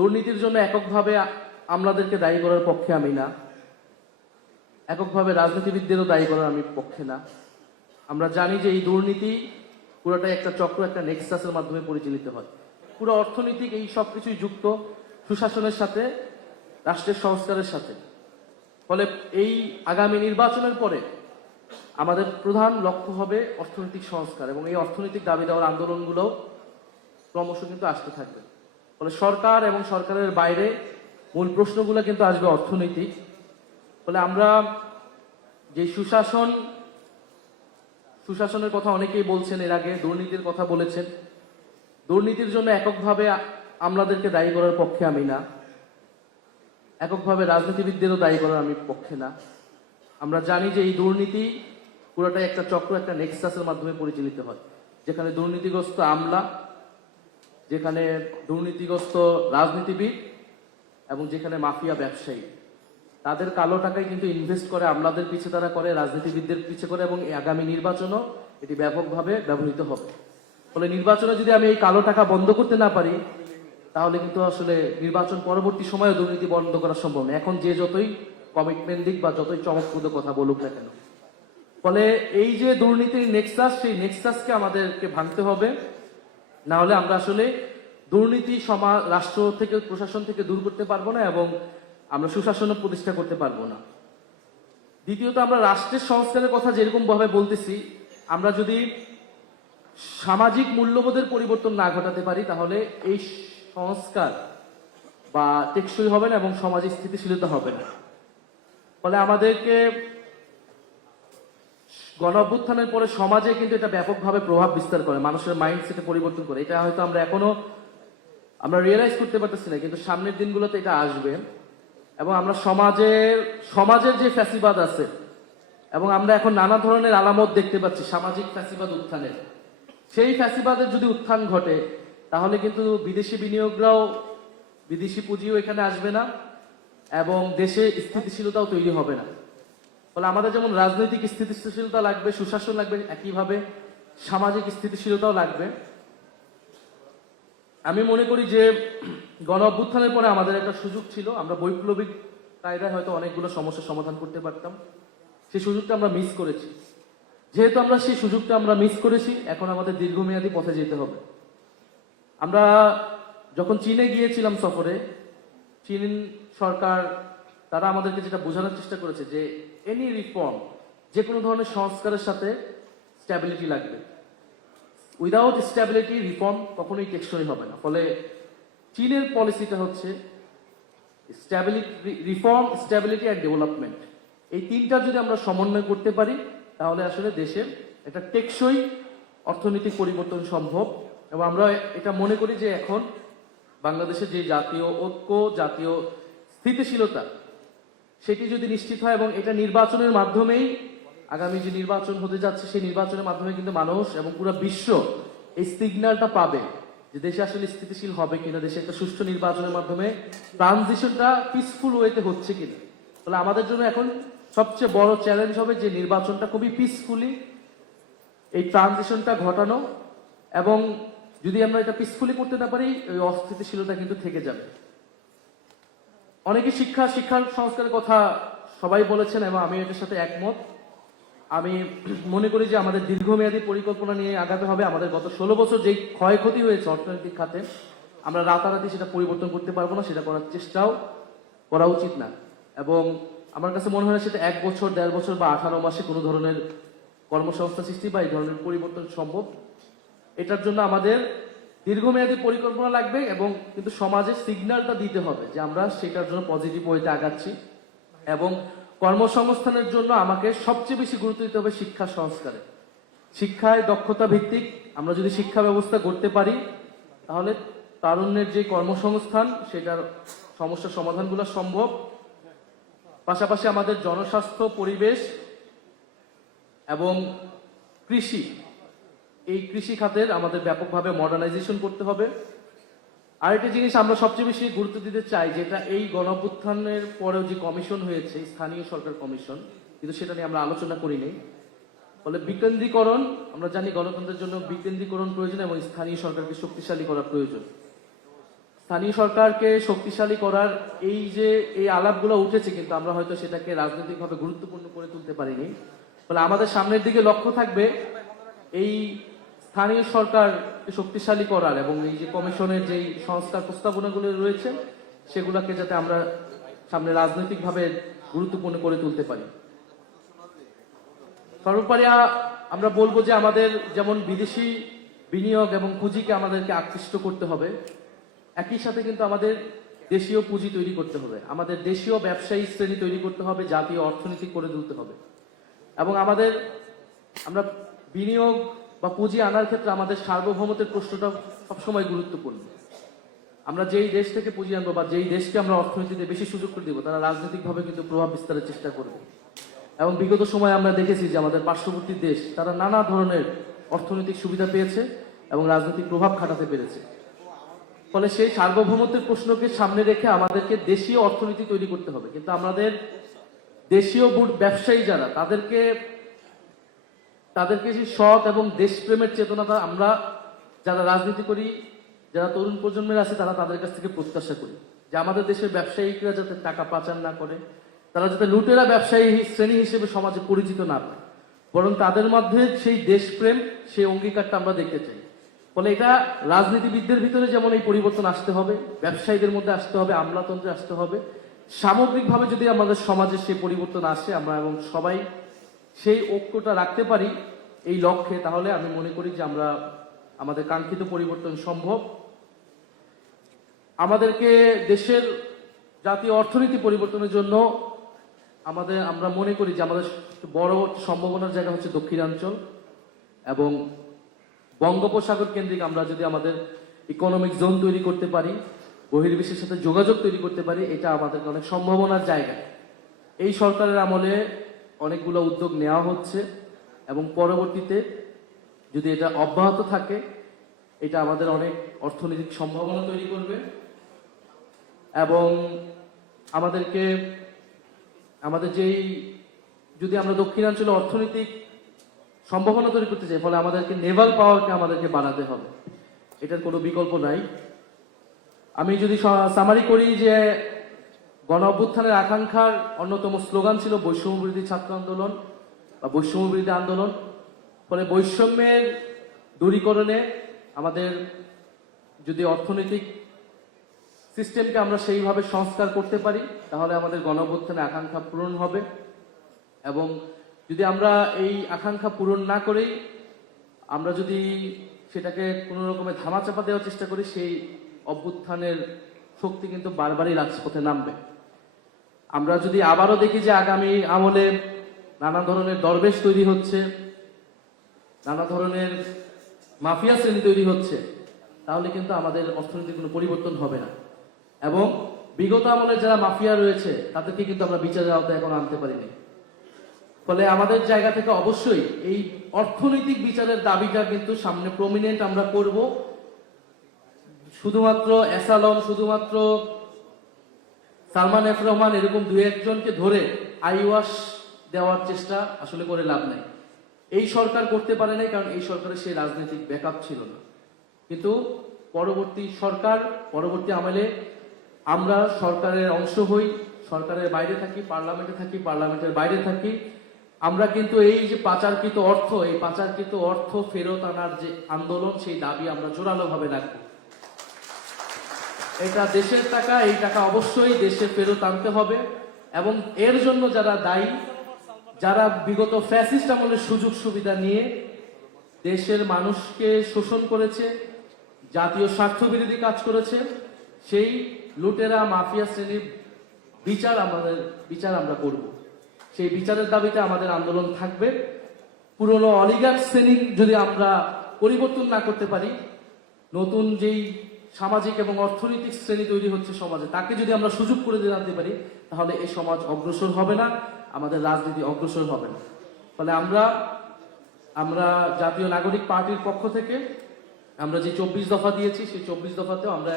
দুর্নীতির জন্য এককভাবে আমলাদেরকে দায়ী করার পক্ষে আমি না। এককভাবে রাজনীতিবিদদেরও দায়ী করার আমি পক্ষে না। আমরা জানি যে এই দুর্নীতি পুরোটাই একটা চক্র, একটা নেক্সাসের মাধ্যমে পরিচালিত হয়। পুরো অর্থনৈতিক এই সব কিছুই যুক্ত সুশাসনের সাথে, রাষ্ট্রের সংস্কারের সাথে। ফলে এই আগামী নির্বাচনের পরে আমাদের প্রধান লক্ষ্য হবে অর্থনৈতিক সংস্কার এবং এই অর্থনৈতিক দাবি দেওয়ার আন্দোলনগুলো ক্রমশ কিন্তু আসতে থাকবে। ফলে সরকার এবং সরকারের বাইরে মূল প্রশ্নগুলো কিন্তু আসবে অর্থনৈতিক। ফলে আমরা যে সুশাসন, সুশাসনের কথা অনেকেই বলছেন, এর আগে দুর্নীতির কথা বলেছেন। দুর্নীতির জন্য এককভাবে আমলাদেরকে দায়ী করার পক্ষে আমি না। এককভাবে রাজনীতিবিদদেরও দায়ী করার আমি পক্ষে না। আমরা জানি যে এই দুর্নীতি পুরোটাই একটা চক্র, একটা নেক্সাসের মাধ্যমে পরিচালিত হয়, যেখানে দুর্নীতিগ্রস্ত আমলা যেখানে দুর্নীতিগ্রস্ত রাজনীতিবিদ এবং যেখানে মাফিয়া ব্যবসায়ী। তাদের কালো টাকায় কিন্তু ইনভেস্ট করে আমলাদের পিছে তারা করে, রাজনীতিবিদদের পিছে করে এবং আগামী নির্বাচনও এটি ব্যাপকভাবে ব্যবহৃত হবে। ফলে নির্বাচনে যদি আমি এই কালো টাকা বন্ধ করতে না পারি, তাহলে কিন্তু আসলে নির্বাচন পরবর্তী সময়ে দুর্নীতি বন্ধ করা সম্ভব না এখন যে যতই কমিটমেন্ট দিক বা যতই চমকপ্রদ কথা বলুক না কেন। ফলে এই যে দুর্নীতির নেক্সাস সেই নেক্সাসকে আমাদেরকে ভাঙতে হবে। না হলে আমরা আসলে দুর্নীতি সমাজ, রাষ্ট্র থেকে, প্রশাসন থেকে দূর করতে পারব না এবং আমরা সুশাসনও প্রতিষ্ঠা করতে পারব না। দ্বিতীয়ত, আমরা রাষ্ট্রের সংস্কারের কথা যেরকম ভাবে বলতেছি, আমরা যদি সামাজিক মূল্যবোধের পরিবর্তন না ঘটাতে পারি, তাহলে এই সংস্কার বা টেকসই হবে না এবং সমাজে স্থিতিশীলতা হবে না। ফলে আমাদেরকে গণ অভ্যুত্থানের পরে সমাজে কিন্তু এটা ব্যাপকভাবে প্রভাব বিস্তার করে, মানুষের মাইন্ডসেটে পরিবর্তন করে। এটা হয়তো আমরা এখনও আমরা রিয়েলাইজ করতে পারতেছি না, কিন্তু সামনের দিনগুলোতে এটা আসবে। এবং আমরা সমাজের সমাজের যে ফ্যাসিবাদ আছে, এবং আমরা এখন নানা ধরনের আলামত দেখতে পাচ্ছি, সামাজিক ফ্যাসিবাদ উত্থানের। সেই ফ্যাসিবাদের যদি উত্থান ঘটে, তাহলে কিন্তু বিদেশি বিনিয়োগরাও, বিদেশি পুঁজিও এখানে আসবে না, এবং দেশে স্থিতিশীলতাও তৈরি হবে না। ফলে আমাদের যেমন রাজনৈতিক স্থিতিশীলতা লাগবে, সুশাসন লাগবে, একইভাবে সামাজিক স্থিতিশীলতাও লাগবে। আমি মনে করি যে গণ অভ্যুত্থানের পরে আমাদের একটা সুযোগ ছিল, আমরা বৈপ্লবিক কায়দায় হয়তো অনেকগুলো সমস্যার সমাধান করতে পারতাম। সেই সুযোগটা আমরা মিস করেছি। যেহেতু আমরা সেই সুযোগটা আমরা মিস করেছি, এখন আমাদের দীর্ঘমেয়াদী পথে যেতে হবে। আমরা যখন চীনে গিয়েছিলাম সফরে, চীন সরকার, তারা আমাদেরকে যেটা বোঝানোর চেষ্টা করেছে যে এনি রিফর্ম যে কোনো ধরনের সংস্কারের সাথে স্ট্যাবিলিটি লাগবে। উইদাউট স্ট্যাবিলিটি রিফর্ম কখনোই টেকসই হবে না। ফলে চীনের পলিসিটা হচ্ছে stability reform stability and development এই তিনটা যদি আমরা সমন্বয় করতে পারি, তাহলে আসলে দেশের একটা টেকসই অর্থনৈতিক পরিবর্তন সম্ভব। এবং আমরা এটা মনে করি যে এখন বাংলাদেশের যে জাতীয় ঐক্য, জাতীয় স্থিতিশীলতা সেটি যদি নিশ্চিত হয় এবং এটা নির্বাচনের মাধ্যমেই, আগামী যে নির্বাচন হতে যাচ্ছে, সেই নির্বাচনের মাধ্যমে কিন্তু মানুষ এবং পুরো বিশ্ব এই সিগন্যালটা পাবে যে দেশে আসলে স্থিতিশীল হবে কিনা, দেশে একটা সুষ্ঠু নির্বাচনের মাধ্যমে ট্রানজিশনটা পিসফুল ওয়েতে হচ্ছে কিনা। তাহলে আমাদের জন্য এখন সবচেয়ে বড় চ্যালেঞ্জ হবে যে নির্বাচনটা খুবই পিসফুলি এই ট্রানজিশনটা ঘটানো এবং যদি আমরা এটা পিসফুলি করতে না পারি, ওই অস্থিতিশীলতা কিন্তু থেকে যাবে। অনেকে শিক্ষা শিক্ষার সংস্কারের কথা সবাই বলেছেন এবং আমি এটার সাথে একমত। আমি মনে করি যে আমাদের দীর্ঘমেয়াদী পরিকল্পনা নিয়ে আগাতে হবে। আমাদের গত ষোলো বছর যেই ক্ষয়ক্ষতি হয়েছে অর্থনৈতিক খাতে, আমরা রাতারাতি সেটা পরিবর্তন করতে পারব না, সেটা করার চেষ্টাও করা উচিত না। এবং আমার কাছে মনে হয় সেটা এক বছর, দেড় বছর বা আঠারো মাসে কোনো ধরনের কর্মসংস্থান সৃষ্টি বা এই ধরনের পরিবর্তন সম্ভব। এটার জন্য আমাদের দীর্ঘমেয়াদী পরিকল্পনা লাগবে এবং কিন্তু সমাজের সিগন্যালটা দিতে হবে যে আমরা সেটার জন্য পজিটিভ ওয়েতে আগাচ্ছি এবং কর্মসংস্থানের জন্য আমাকে সবচেয়ে বেশি গুরুত্ব দিতে হবে শিক্ষা সংস্কারে। শিক্ষায় দক্ষতা ভিত্তিক আমরা যদি শিক্ষা ব্যবস্থা করতে পারি, তাহলে তারুণ্যের যে কর্মসংস্থান, সেটার সমস্যার সমাধানগুলো সম্ভব। পাশাপাশি আমাদের জনস্বাস্থ্য, পরিবেশ এবং কৃষি এই কৃষি খাতের আমাদের ব্যাপকভাবে মডার্নাইজেশন করতে হবে। আরেকটি জিনিস আমরা সবচেয়ে বেশি গুরুত্ব দিতে চাই, যেটা এই গণঅভ্যুত্থানের পরেও যে কমিশন হয়েছে, স্থানীয় সরকার কমিশন কিন্তু সেটা নিয়ে আমরা আলোচনা করি নেই ফলে বিকেন্দ্রীকরণ, আমরা জানি গণতন্ত্রের জন্য বিকেন্দ্রীকরণ প্রয়োজন এবং স্থানীয় সরকারকে শক্তিশালী করা প্রয়োজন। স্থানীয় সরকারকে শক্তিশালী করার এই যে, এই আলাপগুলো উঠেছে, কিন্তু আমরা হয়তো সেটাকে রাজনৈতিকভাবে গুরুত্বপূর্ণ করে তুলতে পারিনি। ফলে আমাদের সামনের দিকে লক্ষ্য থাকবে, এই স্থানীয় সরকার শক্তিশালী করার এবং এই যে কমিশনের যেই সংস্কার প্রস্তাবনাগুলো রয়েছে, সেগুলোকে যাতে আমরা সামনে রাজনৈতিকভাবে গুরুত্বপূর্ণ করে তুলতে পারি। সর্বোপরি আমরা বলব যে আমাদের যেমন বিদেশি বিনিয়োগ এবং পুঁজিকে আমাদেরকে আকৃষ্ট করতে হবে, একই সাথে কিন্তু আমাদের দেশীয় পুঁজি তৈরি করতে হবে। আমাদের দেশীয় ব্যবসায়ী শ্রেণি তৈরি করতে হবে, জাতীয় অর্থনীতি করে তুলতে হবে। এবং আমাদের, আমরা বিনিয়োগ বা পুঁজি আনার ক্ষেত্রে আমাদের সার্বভৌমত্বের প্রশ্নটা সবসময় গুরুত্বপূর্ণ। আমরা যেই দেশ থেকে পুঁজি আনব বা যেই দেশকে আমরা অর্থনীতিতে বেশি সুযোগ করে দিব, তারা রাজনৈতিকভাবে কিন্তু প্রভাব বিস্তারের চেষ্টা করবে। এবং বিগত সময়ে আমরা দেখেছি যে আমাদের পার্শ্ববর্তী দেশ, তারা নানা ধরনের অর্থনৈতিক সুবিধা পেয়েছে এবং রাজনৈতিক প্রভাব খাটাতে পেরেছে। ফলে সেই সার্বভৌমত্বের প্রশ্নকে সামনে রেখে আমাদেরকে দেশীয় অর্থনীতি তৈরি করতে হবে। কিন্তু আমাদের দেশীয় ব্যবসায়ী যারা, তাদেরকে তাদেরকে যে সৎ এবং দেশপ্রেমের চেতনাটা আমরা যারা রাজনীতি করি, যারা তরুণ প্রজন্মের আছে, তারা তাদের কাছ থেকে প্রত্যাশা করি যে আমাদের দেশের ব্যবসায়িকরা যাতে টাকা পাচার না করে, তারা যাতে লুটেরা ব্যবসায়ী শ্রেণি হিসেবে সমাজে পরিচিত না পায়। বরং তাদের মধ্যে সেই দেশপ্রেম, সেই অঙ্গীকারটা আমরা দেখতে চাই। ফলে এটা রাজনীতিবিদদের ভিতরে যেমন এই পরিবর্তন আসতে হবে, ব্যবসায়ীদের মধ্যে আসতে হবে, আমলাতন্ত্রে আসতে হবে, সামগ্রিকভাবে যদি আমাদের সমাজে সেই পরিবর্তন আসে আমরা এবং সবাই সেই ঐক্যটা রাখতে পারি এই লক্ষ্যে, তাহলে আমি মনে করি যে আমরা আমাদের কাঙ্ক্ষিত পরিবর্তন সম্ভব। আমাদেরকে দেশের জাতীয় অর্থনীতি পরিবর্তনের জন্য আমাদের, আমরা মনে করি যে আমাদের বড় সম্ভাবনার জায়গা হচ্ছে দক্ষিণাঞ্চল এবং বঙ্গোপসাগর কেন্দ্রিক আমরা যদি আমাদের ইকোনমিক জোন তৈরি করতে পারি, বহির্বিশ্বের সাথে যোগাযোগ তৈরি করতে পারি, এটা আমাদের অনেক সম্ভাবনার জায়গা। এই সরকারের আমলে অনেকগুলো উদ্যোগ নেওয়া হচ্ছে এবং পরবর্তীতে যদি এটা অব্যাহত থাকে, এটা আমাদের অনেক অর্থনৈতিক সম্ভাবনা তৈরি করবে এবং আমাদেরকে, আমাদের যেই, যদি আমরা দক্ষিণাঞ্চলে অর্থনৈতিক সম্ভাবনা তৈরি করতে চাই, ফলে আমাদেরকে নেভাল পাওয়ারকে আমাদেরকে বাড়াতে হবে। এটার কোনো বিকল্প নাই। আমি যদি সামারি করি যে গণ অভ্যুত্থানের আকাঙ্ক্ষার অন্যতম স্লোগান ছিল বৈষম্য বিরোধী ছাত্র আন্দোলন বা বৈষম্য বিরোধী আন্দোলন। ফলে বৈষম্যের দূরীকরণে আমাদের যদি অর্থনৈতিক সিস্টেমকে আমরা সেইভাবে সংস্কার করতে পারি, তাহলে আমাদের গণ অভ্যুত্থানের আকাঙ্ক্ষা পূরণ হবে। এবং যদি আমরা এই আকাঙ্ক্ষা পূরণ না করেই আমরা যদি সেটাকে কোনো রকমের ধামাচাপা দেওয়ার চেষ্টা করি, সেই অভ্যুত্থানের শক্তি কিন্তু বারবারই রাজপথে নামবে। আমরা যদি আবারও দেখি যে আগামী আমলে নানা ধরনের দরবেশ তৈরি হচ্ছে, নানা ধরনের মাফিয়া শ্রেণি তৈরি হচ্ছে, তাহলে কিন্তু আমাদের অর্থনীতির কোনো পরিবর্তন হবে না। এবং বিগত আমলে যারা মাফিয়া রয়েছে, তাদেরকে কিন্তু আমরা বিচারের আওতায় এখন আনতে পারিনি। ফলে আমাদের জায়গা থেকে অবশ্যই এই অর্থনৈতিক বিচারের দাবিটা কিন্তু সামনে প্রমিনেন্ট আমরা করব। শুধুমাত্র এসালম, শুধুমাত্র সালমান এফ রহমান এরকম দু একজনকে ধরে আইওয়াস দেওয়ার চেষ্টা আসলে করে লাভ নাই। এই সরকার করতে পারে নাই কারণ এই সরকারের সেই রাজনৈতিক ব্যাকআপ ছিল না। কিন্তু পরবর্তী সরকার, পরবর্তী আমলে আমরা সরকারের অংশ হই, সরকারের বাইরে থাকি, পার্লামেন্টে থাকি, পার্লামেন্টের বাইরে থাকি। আমরা কিন্তু এই যে পাচারকৃত অর্থ, এই পাচারকৃত অর্থ ফেরত আনার যে আন্দোলন, সেই দাবি আমরা জোরালোভাবে রাখব। এটা দেশের টাকা, এই টাকা অবশ্যই দেশে ফেরত আনতে হবে। এবং এর জন্য যারা দায়ী, যারা বিগত ফ্যাসিস্ট আমলের সুযোগ সুবিধা নিয়ে দেশের মানুষকে শোষণ করেছে, জাতীয় স্বার্থ বিরোধী কাজ করেছে, সেই লুটেরা মাফিয়া শ্রেণির বিচার আমাদের, বিচার আমরা করব। সেই বিচারের দাবিতে আমাদের আন্দোলন থাকবে। পুরনো অলিগার শ্রেণি যদি আমরা পরিবর্তন না করতে পারি, নতুন যেই সামাজিক এবং অর্থনৈতিক শ্রেণি তৈরি হচ্ছে সমাজে। তাকে যদি আমরা সুযোগ করে দিতে পারি, তাহলে এই সমাজ অগ্রসর হবে না, আমাদের রাজনীতি অগ্রসর হবে না। ফলে আমরা আমরা জাতীয় নাগরিক পার্টির পক্ষ থেকে, আমরা যে চব্বিশ দফা দিয়েছি, সেই চব্বিশ দফাতেও আমরা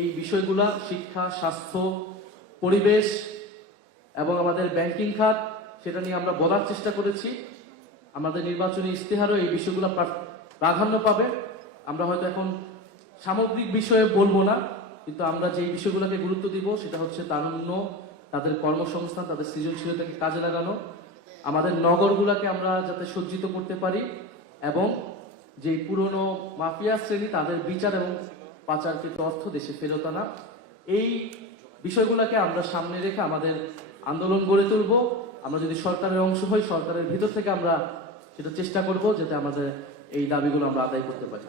এই বিষয়গুলা, শিক্ষা, স্বাস্থ্য, পরিবেশ এবং আমাদের ব্যাংকিং খাত, সেটা নিয়ে আমরা বলার চেষ্টা করেছি। আমাদের নির্বাচনী ইশতেহারও এই বিষয়গুলো প্রাধান্য পাবে। আমরা হয়তো এখন সামগ্রিক বিষয়ে বলব না, কিন্তু আমরা যেই বিষয়গুলোকে গুরুত্ব দিব সেটা হচ্ছে তারুণ্য, তাদের কর্মসংস্থান, তাদের সৃজনশীলতাকে কাজে লাগানো, আমাদের নগরগুলোকে আমরা যাতে সজ্জিত করতে পারি এবং যে পুরনো মাফিয়া শ্রেণি তাদের বিচার এবং পাচারকৃত অর্থ দেশে ফেরত আনা, এই বিষয়গুলোকে আমরা সামনে রেখে আমাদের আন্দোলন গড়ে তুলব। আমরা যদি সরকারের অংশ হই, সরকারের ভিতর থেকে আমরা সেটা চেষ্টা করব যাতে আমাদের এই দাবিগুলো আমরা আদায় করতে পারি।